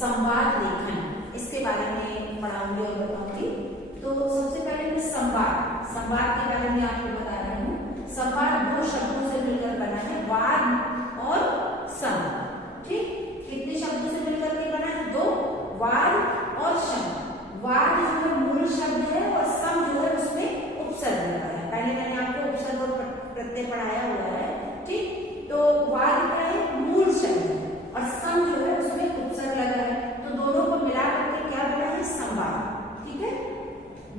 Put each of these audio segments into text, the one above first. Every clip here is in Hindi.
संवाद लेखन, इसके बारे में पढ़ाऊंगी और बताऊंगी। तो सबसे पहले मैं संवाद के बारे में आपको बता रही हूँ। संवाद दो शब्दों से मिलकर बना है, वाद और सम। ठीक, कितने शब्दों से मिलकर के बना है? दो, वाद और सम। वाद जो है मूल शब्द है और सम जो है उसमें उपसर्ग लगा है। पहले मैंने आपको उपसर्ग और प्रत्यय पढ़ाया हुआ है। ठीक, तो वाद क्या है? मूल शब्द है और सम जो है उसमें उपसर्ग लगा है, तो दोनों को मिला करके क्या बना है? संवाद। ठीक है,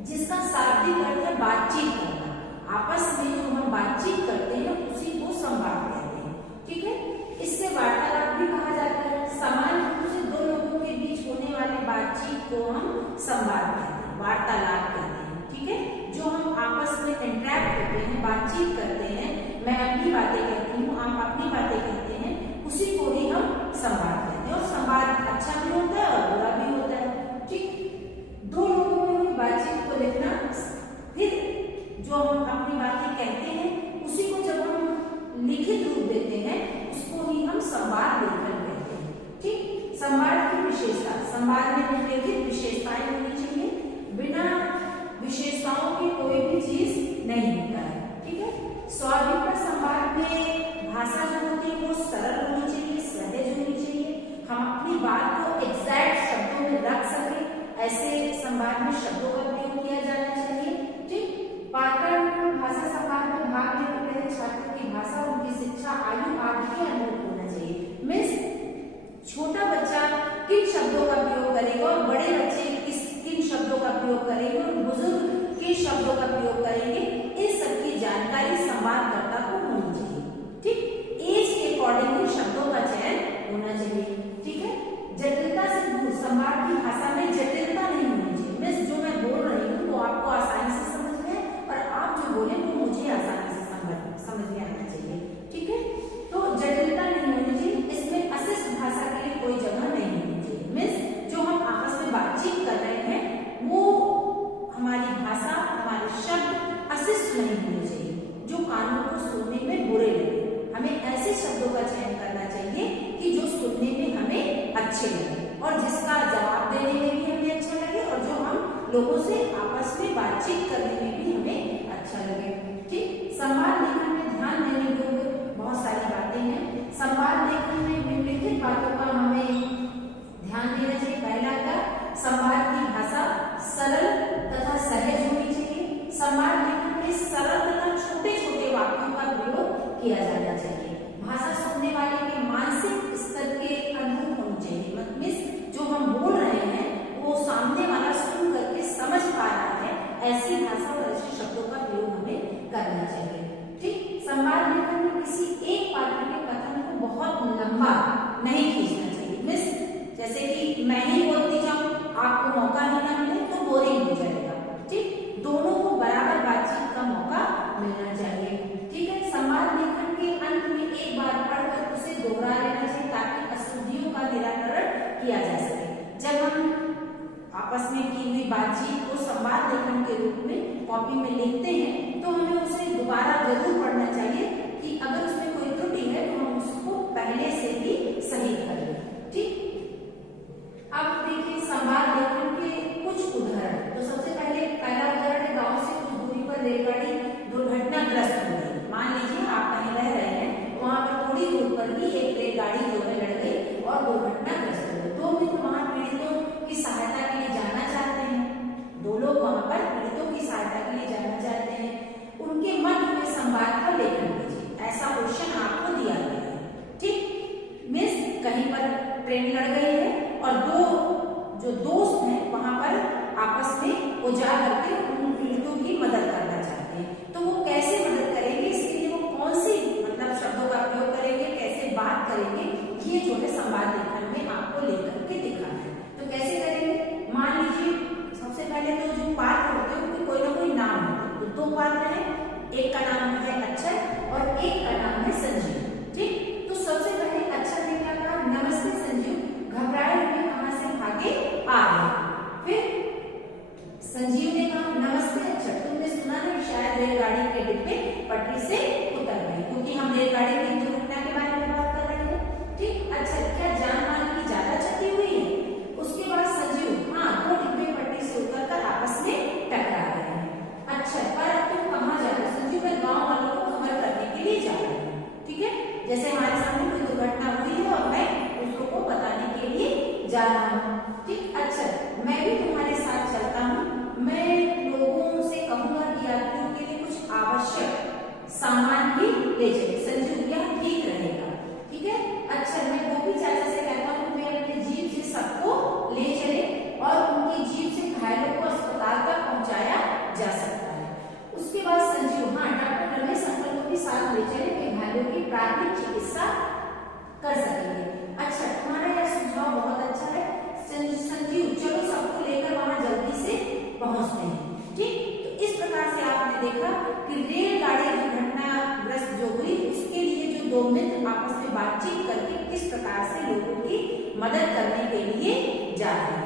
जिसका शाब्दिक अर्थ है बातचीत करना। आपस में जो हम बातचीत करते हैं उसी को संवाद कहते हैं। ठीक है, इससे वार्तालाप भी कहा जाता है। सामान्य रूप से दो लोगों के बीच होने वाली बातचीत को हम संवाद कहते हैं, वार्तालाप कहते हैं। ठीक है, जो हम आपस में इंटरेक्ट करते हैं, बातचीत करते हैं, मैं अपनी बातें कहती हूँ, आप अपनी बातें कहते हैं, उसी को ही हम संवाद कहते हैं। और संवाद अच्छा भी होता है और बुरा भी होता है। ठीक, दो लोगों में हुई बातचीत को लिखना, फिर जो हम अपनी बातें कहते हैं उसी को जब हम लिखित रूप देते हैं उसको ही हम संवाद लेखन कहते हैं। ठीक, संवाद की विशेषता, संवाद में निम्नलिखित विशेषताएं होनी चाहिए। बिना विशेषताओं की कोई भी चीज नहीं होता है। ठीक है, स्वाभाविक संवाद में भाषा जो होती है वो सरल होनी चाहिए, सहज होनी चाहिए। हम अपनी बात को एग्जैक्ट शब्दों में रख सकें, ऐसे संवाद में शब्दों का प्रयोग किया जाना चाहिए। ठीक, पाठ्यक्रम भाषा संवाद में भाग लेने वाले छात्र की भाषा, उनकी शिक्षा, आयु आदि के अनुरूप होना चाहिए। मीन्स छोटा बच्चा किन शब्दों का प्रयोग करेगा और बड़े बच्चे किन शब्दों का प्रयोग करेंगे और बुजुर्ग किन शब्दों का प्रयोग करेंगे, इन सब की जानकारी संवादकर्ता को होनी चाहिए। ठीक, एज के अकॉर्डिंग शब्दों का चयन होना चाहिए। ठीक है, जटिलता से दूर, संवाद की भाषा में जटिलता नहीं होनी चाहिए। मीन्स जो मैं बोल रही हूँ वो आपको आसानी से समझ में और आप जो बोले वो मुझे आसानी से समझ में आना चाहिए। ठीक है, तो जटिलता नहीं होनी चाहिए, इसमें अशिष्ट भाषा के लिए कोई जगह नहीं होनी चाहिए। मीन्स जो हम आपस में बातचीत कर रहे हैं वो हमारी भाषा, हमारे शब्द अशिष्ट नहीं होने चाहिए, जो कानों को सुनने में बुरे लगे। हमें ऐसे शब्दों का चयन करना चाहिए कि जो सुनने में हमें अच्छे लगे और जिसका जवाब देने में भी हमें अच्छा लगे और जो हम लोगों से आपस में बातचीत करने में भी हमें अच्छा लगे। ठीक, संवाद लेखन में ध्यान देने योग्य बहुत सारी बातें हैं। संवाद लेखन में निम्नलिखित बातों का हमें ध्यान देना चाहिए। पहला क्या? संवाद की भाषा सरल तथा सहज होनी चाहिए। संवाद लेखन में सरल तथा छोटे छोटे वाक्यों का प्रयोग किया जाना चाहिए। भाषा सुनने वाले के मानसिक स्तर के अनुरूप होनी चाहिए। मतलब जो हम बोल रहे हैं वो सामने वाला सुन करके समझ पा रहा है, ऐसी भाषा और ऐसे शब्दों का प्रयोग हमें करना चाहिए। ठीक, संवाद लेखन में किसी एक पात्र के कथन को बहुत लंबा नहीं खींचना चाहिए। मिस जैसे कि मैं ही बोलती जाऊं, आपको मौका ही ना मिले तो बोरिंग हो जाएगा। ठीक, दोनों को बराबर बातचीत का मौका मिलना चाहिए। ठीक है, संवाद लेखन के अंत में एक बार पढ़कर उसे दोहरा लेना चाहिए ताकि अशुद्धियों का निराकरण किया जा सके। जब हम आपस में की हुई बातचीत को संवाद लेखन के रूप में कॉपी में लिखते हैं तो हमें उसे दोबारा जरूर पढ़ना चाहिए कि अगर उसमें कोई त्रुटि है तो हम उसको पहले से ही सही कर लें। ठीक, अब देखिए संवाद लेखन के कुछ उदाहरण। तो सबसे पहले पहला उदाहरण है, गांव से कुछ दूरी पर रेलगाड़ी दुर्घटनाग्रस्त हो गई। मान लीजिए आप कहीं रह रहे हैं, वहां पर थोड़ी दूर पर ही एक रेलगाड़ी जो है लड़ गई और दुर्घटनाग्रस्त हो गई। दो मित्र वहां पीड़ितों की सहायता के लिए जाना चाहते हैं। दो लोग वहां पर पीड़ितों की सहायता के लिए जाना चाहते हैं। उनके मध्य में संवाद का लेखन कीजिए। ऐसा क्वेश्चन आपको दिया गया है। ठीक, मिस कहीं पर ट्रेन लड़ गई है और दो जो दोस्त हैं वहां पर आपस में वो जा करके उन पीड़ितों की मदद करना चाहते हैं। तो वो कैसे मदद करेंगे, इसके लिए वो कौन सी मतलब शब्दों का प्रयोग करेंगे, कैसे बात करेंगे, ये जो है संवाद लेखन में आपको लेकर के दिखाना है। तो कैसे करेंगे? मान लीजिए सबसे पहले तो जो पात्र होते हैं उनके कोई ना कोई नाम होते हैं। तो दो पात्र हैं, एक का नाम है अक्षर और एक का नाम है संजीव। ठीक, तो सबसे पहले अक्षर ने क्या कहा? नमस्ते संजीव, घबराए हुए कहां से भागे आ गए। फिर संजीव ने कहा नमस्ते अक्षर, तुमने सुना है शायद रेलगाड़ी के डिब्बे पटरी से उतर गए, क्योंकि हम रेलगाड़ी की दुर्घटना के बारे में बात कर रहे हैं। ठीक, अच्छा क्या जान जा रहा हूँ। ठीक, अच्छा मैं भी तुम्हारे साथ चलता हूँ। मैं लोगों से कहूंगा कि यात्रियों के लिए कुछ आवश्यक सामान भी ले चले। संजू, यह ठीक रहेगा। ठीक है, अच्छा मैं गोपी चाचा से कहता हूँ वे अपने जीप से सबको ले चले और उनकी जीप से घायलों को अस्पताल तक पहुंचाया जा सकता है। उसके बाद संजीव, हाँ डॉक्टर रमेश अंकल को भी साथ ले चले, वे घायलों की प्राथमिक चिकित्सा कर सकेंगे। अच्छा, तुम्हारा यह सुझाव बहुत अच्छा है संजीव, चलो सबको लेकर वहां जल्दी से पहुंचते हैं। ठीक, तो इस प्रकार से आपने देखा कि रेलगाड़ी दुर्घटनाग्रस्त जो हुई उसके लिए जो दो मित्र आपस में बातचीत करके किस प्रकार से लोगों की मदद करने के लिए जा रहे हैं।